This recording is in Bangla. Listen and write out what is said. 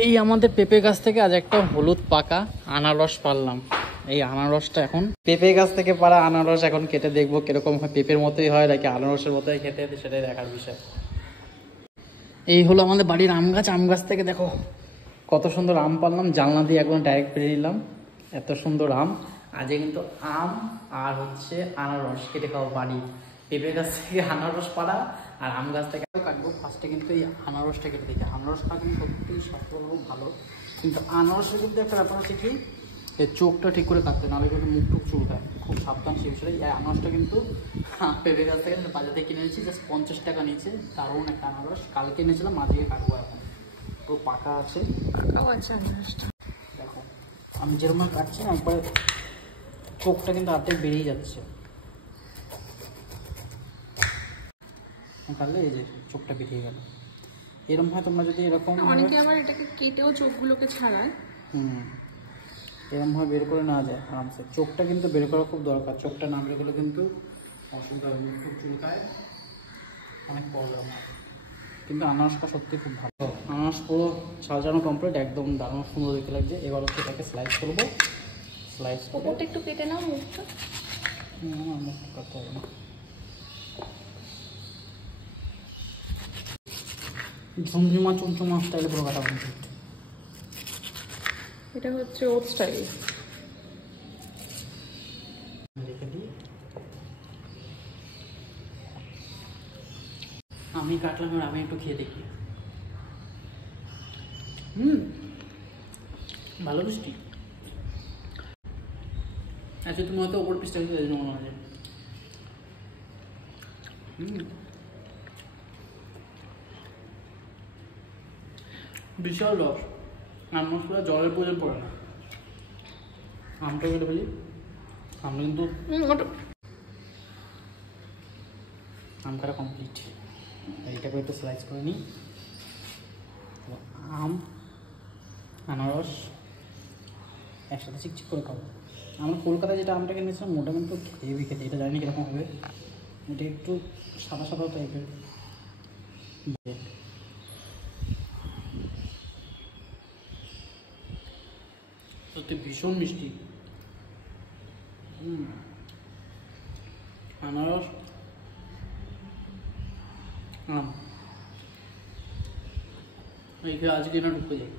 এই আমাদের পেঁপে গাছ থেকে আজ একটা হলুদ পাকা আনারস পারলাম। এই আনারসটা এখন পেঁপে গাছ থেকে পারা আনারস এখন কেটে দেখবো কিরকম হয়, পেঁপের মতোই হয় নাকি আনারসের মতোই খেতে, সেটাই দেখার বিষয়। এই হলো আমাদের বাড়ির আম গাছ। আম গাছ থেকে দেখো কত সুন্দর আম পারলাম, জানলা দিয়ে একদম ডাইরেক্ট পেরে নিলাম। এত সুন্দর আম। আজকে কিন্তু আম আর হচ্ছে আনারস কেটে খাওয়া বাড়ি। পেঁপে গাছ থেকে আনারস পাড়া আর আম গাছ থেকে কাটবো। ফার্স্টে কিন্তু এই আনারসটা কেটে দেখি। আনারস খাওয়া কিন্তু সত্যি স্বাস্থ্য খুব ভালো, কিন্তু আনারসের কিন্তু একটা ব্যাপার আছে কি, এর চোখটা ঠিক করে কাটতে, নাহলে কিন্তু মুখ টুক চুলকায়। খুব সাবধান সেই বিষয়ে। এই আনারসটা কিন্তু পেঁপে গাছ থেকে বাজার থেকে কিনে এনেছি, জাস্ট 50 টাকা নিয়েছে। দারুণ একটা আনারস, কালকে এনেছিলাম, আজকে কাটবো। এখন পুরো পাকা আছে, পাকাও আছে আনারসটা। দেখো আমি যেরকম কাটছি না, একবার চোখটা কিন্তু অর্ধেক বেরিয়ে যাচ্ছে। কাটলে এই যে চোখটা বেরিয়ে গেল। এরকম হয় তোমরা যদি এরকম, অনেকে আবার এটাকে কেটেও চোখগুলোকে ছাড়ায়। এরকমভাবে বের করে নেওয়া যায় আরামসে। চোখটা কিন্তু বের করা খুব দরকার, চোখটা না বের করলে কিন্তু অসুবিধা হবে, মুখ টুক চুলকায়, অনেক প্রবলেম হয়। কিন্তু আনারসটা সত্যি খুব ভালো। আনারস পুরো সাজানো কমপ্লিট, একদম দারুণ সুন্দর দেখতে লাগছে। এবার হচ্ছে এটাকে স্লাইস করবো। স্লাইস ওপরটা একটু কেটে নাও, মুখটা। মুখ কাটতে হবে না, ঝুমঝুমা চুমচুমা স্টাইলে পুরো কাটা কমপ্লিট। এটা হচ্ছে ওর স্টাইল। রেখে দিই। আমি কাটলাম, আর আমি একটু খেয়ে দেখি। ভালো মিষ্টি। আচ্ছা তুমি হয়তো ওপর পিসটা খেয়ে দিও মনে হয়। বিশাল রস। আম মশলা জলের প্রয়োজন পড়ে না। আমটা কেটে ফেলি। আমরা কিন্তু আম কাটা কমপ্লিট। এইটাকে একটু স্লাইস করে নিই। আম আনারস একসাথে চিকচিক করে খাবো। আমরা কলকাতায় যেটা আমটা কিনেছিলাম ওটা কিন্তু হেভি খেতে, এটা জানি না কীরকম হবে। এটা একটু সাদা সাদা টাইপের, সত্যি ভীষণ মিষ্টি। আনারস আম এই আজকে না ঢুকে যায়।